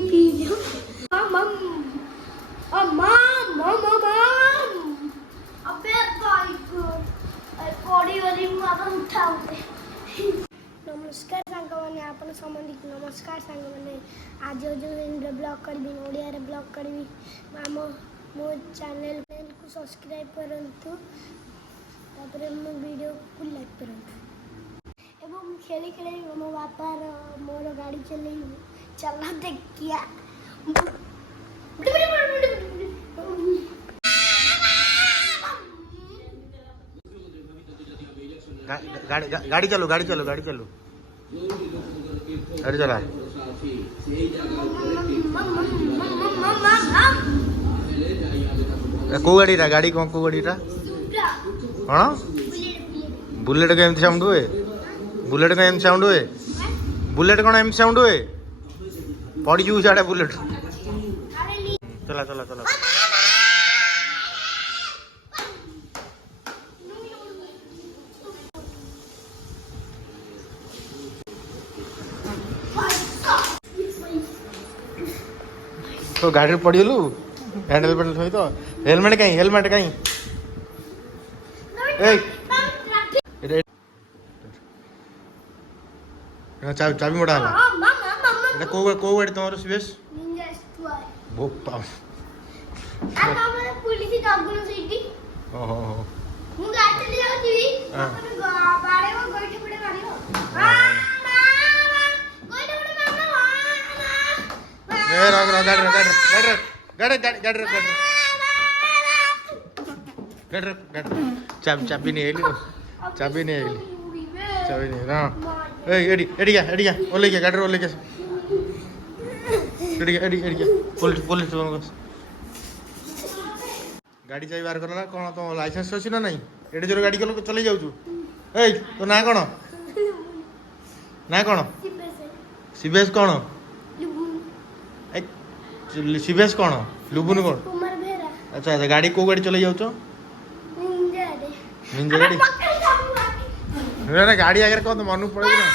P low. मम अबे भाई को कोड़ी वाली माता उठाउते। नमस्कार सांग माने आपन संबंधित नमस्कार सांग माने आज जो इन ब्लॉग करबी ओडिया रे ब्लॉग करबी मामो मो चैनल को सब्सक्राइब करंतु तापर मो वीडियो को लाइक करंतु एवं खेली खेली मो बापा मोर गाड़ी चले चला देखिया गाड़ी चलो गाड़ी चलो गाड़ी चलो गाड़ी चला को गाड़ी रा गाड़ी कौन को गाड़ी रा कौन बुलेट का एमती साउंड हुए बुलेट का एम साउंड हुए बुलेट कौन एम साउंड हुए पड़ी जू साडे बुलेट चला चला चला तो गाड़ी पड़गलु हैंडल पेडल थोई तो हेलमेट कहीं चाबी मोड़ा हला एटा को गाड़ी तमरो शिवेश वो पाव पुलिस जगुन सीटी ओहो मु गाड़ी चली जाउची अपन बाड़े को गोइठे पड़े मारियो गोइठे पड़े मारना ए गाड़ी चाबी नहीं आइली ना एडी ओले के गाड़ी ओले के एडी पुलिस गाड़ी चाबी बाहर करला कोन तो लाइसेंस अछि ना नहीं एडी जोर गाड़ी चले जाउछु ए तो ना कोन शिवेश कोन शिवेश कौन लुबुन कौन अच्छा अच्छा गाड़ी को गाड़ी चले जाऊँ निंजा गाड़ी ना गाड़ी आगे कौन तो मन पड़े ना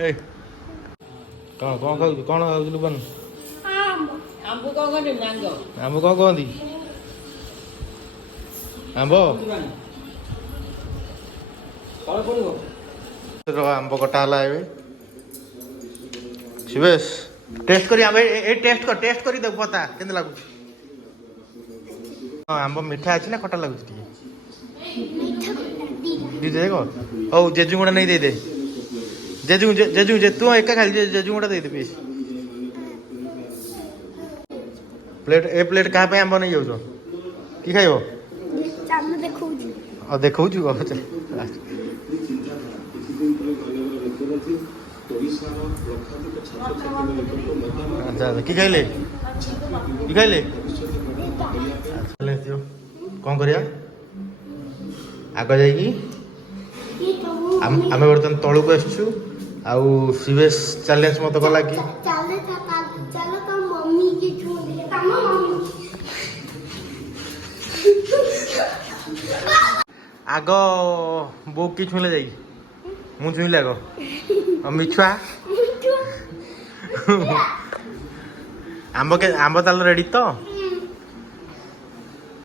ए कौन कौन खाऊ कौन खाऊ लुबन आंबो कौन कहते मैंगो आंबो कौन कहती आंबो आंब कटा हला ए शिवेश टेस्ट करी आंब ए टेस्ट करी दे पता केंद लागु हां आंब मीठा अछि ना खट्टा लागु ती दी देखो ओ जेजू गुडा नहीं दे दे जेजू तू एका खाली जेजू गुडा दे दे पीस प्लेट कहाँ पे आंब नहीं जाऊ की खाइबो सामने देखौ देखौ छु चल अच्छा कि खाइले कौन करिया आग जाइकी आम बर्तमान तलू को आसु आउ शिवेश चैलेंज मत कला कि आग बो कि छुईले जाई मु छुईले आग मिछुआ आंब ताल रेडी तो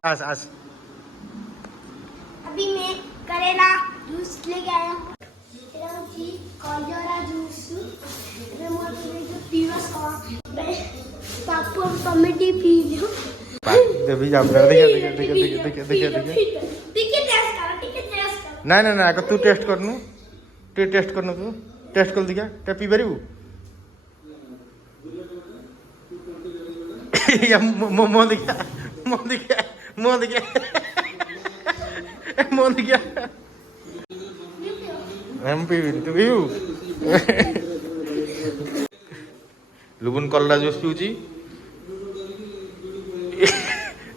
आस अभी मैं करेला जूस लेके आया कलरा जूस पापा टमेटी पी लो देवी जाम कर देखिए ना तू टेस्ट करनु तू टेस्ट कर दिया ते पी परिबू या मो दिखा हम पी तू पीबू लुबुन कलरा जूस पिउची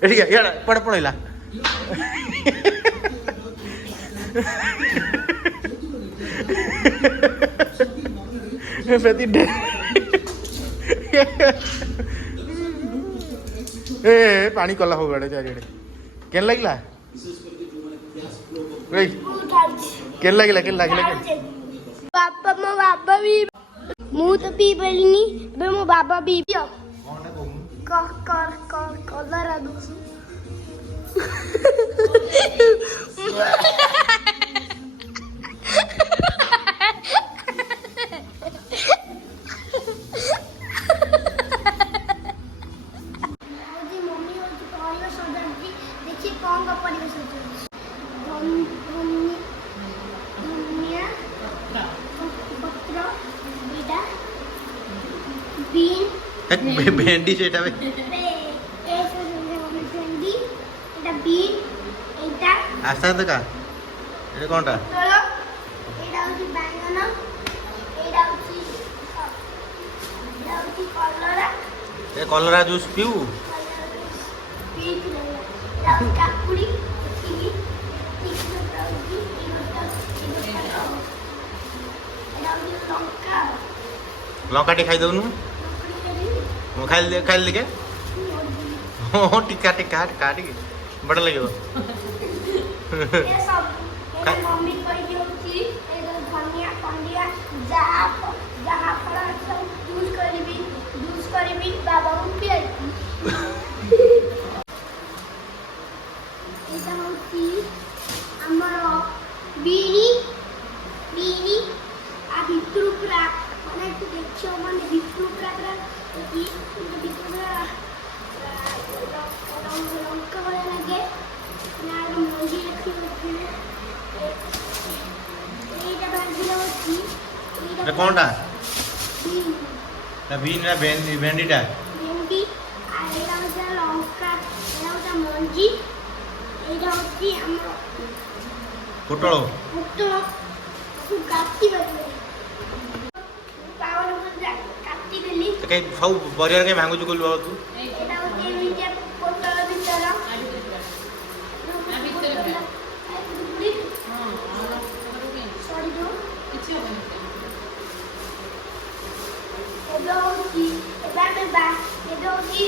एडिया यार पड़ला ए पानी कला हो गड़े चारिड़े केन लगला केन लगला बापा मो बाबा भी मु तो पी पारिनी बे मो बाबा भी पियो कलरा दूस मम्मी होती परिवेश सजाती देखिए कौन का परिवेश धनिया पत्र बेटा बीन भेंडी से भेंडी এটা बीन এটা आस्ता आस्ता का এটা কোনটা চলো এটা হচ্ছে বাঙ্গান এটা হচ্ছে কলরা এ কলরা জুস পিউ এটা হচ্ছে কাকুড়ি লঙ্কাটি খাই দউনু খাইলে দেখে ও টিকা টিকা কাটি বড় লাগিব मम्मी कही होची धनिया पंडिया जहाँ फल यूज करी बाबा को पियाई এটা হচ্ছে আমার বিনি বিনি আর ভিতর পুরা মানে একটু দেখছো মানে ভিতর পুরা কি ভিতর লঙ্কা বলে লাগে না মজি রাখি ওখানে এইটা ভাজিলা হচ্ছে এটা কোনটা বিন না বিন না ভেন্ডিটা ভেন্ডি আর এটা হচ্ছে লঙ্কা এটা হচ্ছে মঞ্জি এটা হচ্ছে আমার পটল পটল খুব কাটি বেলি পাওয়ার মধ্যে কাটি বেলি তো কাই সব বরিয়ার কাই ভাঙুଛୁ কইলু বাবা তু এটা হচ্ছে এমনিতে পটল ভিতর সরি দো এটা হচ্ছে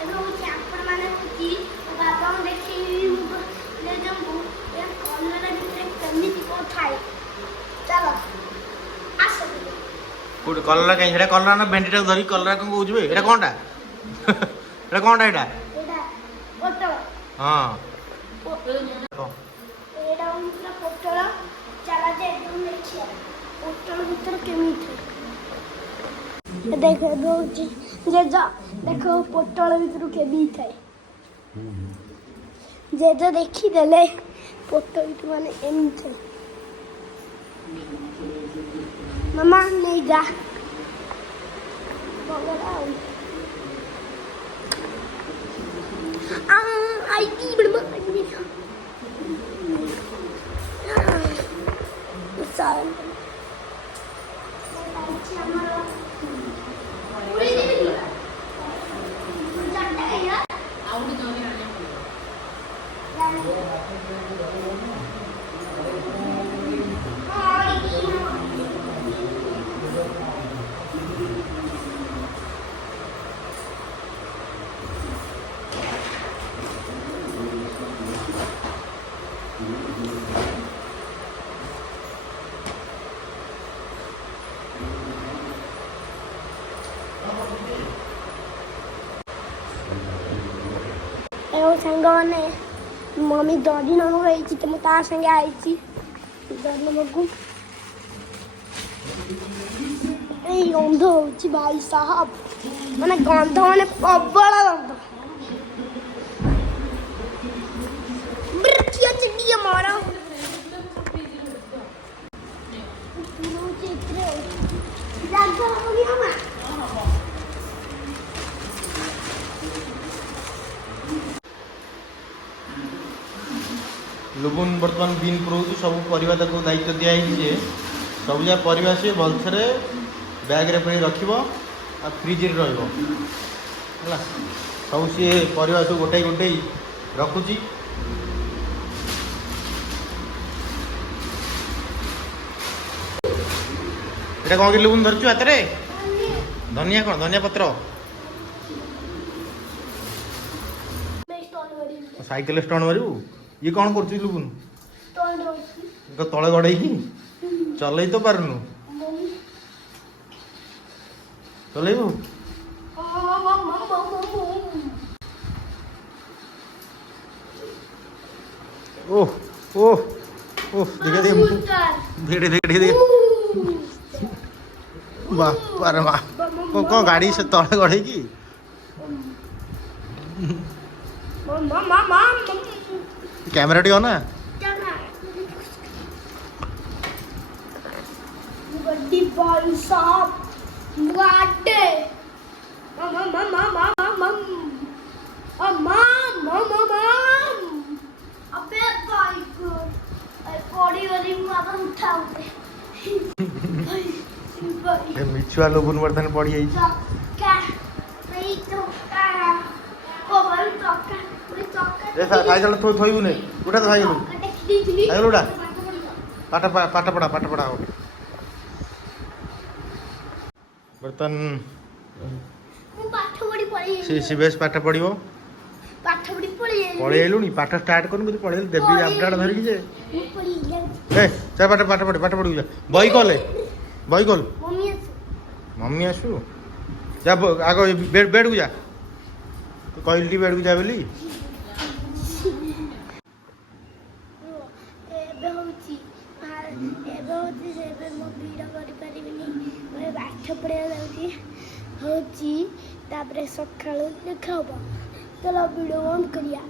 এটা হচ্ছে ଆପଣ ମାନେ ହଉଛି ବାବାଙ୍କୁ ଦେଖେଇବି ଜଣଙ୍କୁ ଏ କଲରା ଭିତରେ କେମିତି କ'ଣ ଥାଏ ଚାଲ ଆସ କୋଉଠି କଲରା କାଇଁ ସେଟା କଲରା ନା ଭେଣ୍ଡିଟାକୁ ଧରି କଲରା କଣ କହୁଛୁ ବେ ଏଟା କଣଟା ଏଟା କଣଟା ଏଟା ଏଇଟା ପୋଟଳ ହଁ ଏଇଟା ହଉଛି ପୋଟଳ ଚାଲ ଯେ ଏଠୁ ଦେଖିବା ପୋଟଳ ଭିତରେ କେମିତି ଦେଖ ଏବେ ହଉଛି ଜେଜ ଦେଖ ପୋଟଳ ଭିତରୁ କେମିତି ଥାଏ ଜେଜ ଦେଖିଦେଲେ ପୋଟଳ ଭିତରୁ ମାନେ ଏମିତି ଥାଏ ମାମା ନେଇଯା ଆଇଟି ଆମର ସାଙ୍ଗମାନେ ମମି ଦରି ନମକୁ ହେଇଛି ତ ମୁଁ ତା ସାଙ୍ଗେ ଆଇଛି ଦରି ନମକୁ ଏଇ ଗନ୍ଧ ହଉଛି ଭାଇ ସାହବ ମାନେ ଗନ୍ଧ ମାନେ ପ୍ରବଳ ଗନ୍ଧ କିଏ ଅଛି ଟିକେ ମର ଜାଗା ହବନି ଆମା लुबुन बर्तमान बीन पुरोच सब परिवा ताको दायित्व दिया जे सब जा परिवा से भलसे बैग रे पड़ी रखिबो आ फ्रिज रे रहइबो हला सब से परिवा सब गोटे गोटे रखुची एटा कोन के लुबुन धरछु हाथ रे धनिया कोन धनिया पत्र साइकिल स्टोन मारू ये कौन कर लुबुन तले गड़े ଚଲେଇ ତ ପାରୁନୁ ଚଲେଇବୁ ଓହ ଓହ ଓହ ଦେଖେ ଦେଖେ ଦେଖେ ଦେଖେ ବାପାରେ ମା କଣ ଗାଡ଼ି ସେ ତଳେ ଗଢ଼େଇକି କ୍ୟାମେରା ଟିକେ ଅନା बड़ी भाई साहब गाटे अबे भाई को पौड़ी वाली माता उठाओगे ଏ ମିଛୁଆ ଲୋଭୁନ ବର୍ତ୍ତମାନ ପଡ଼ିଯାଇଛି चक्का नहीं चक्का ओ भाई चक्का ଏ ସାଇକେଲ ଥୋଇବୁ ନେ ଉଠା ତ ସାଇକେଲ ସାଇକେଲ ଉଠା ପାଠ ପଢ଼ା ହବ ବର୍ତ୍ତମାନ ଶିବେଶ ପାଠ ପଢ଼ିବ ପଳେଇ ଆଇଲୁଣି ପାଠ ଷ୍ଟାର୍ଟ କରୁନୁ କିନ୍ତୁ ପଳେଇ ଦେବି ଆପଡାଟା ଧରିକି ଯେ ଏ ଚା ପାଠ ପଢ଼ିବୁ ଯା ବହି କଲେ ମମ୍ମି ଆସୁ ଯା ଆଗ ବେଡ଼କୁ ଯା ତୁ କହିଲି ଟି ବେଡ଼କୁ ଯା ବୋଲି ପାଠ ପଢ଼ିବାକୁ ଯାଉଛି ତାପରେ ସକାଳୁ ଦେଖା ହବ ଚାଲ ଭିଡ଼ିଓ ବନ୍ଦ କରିବା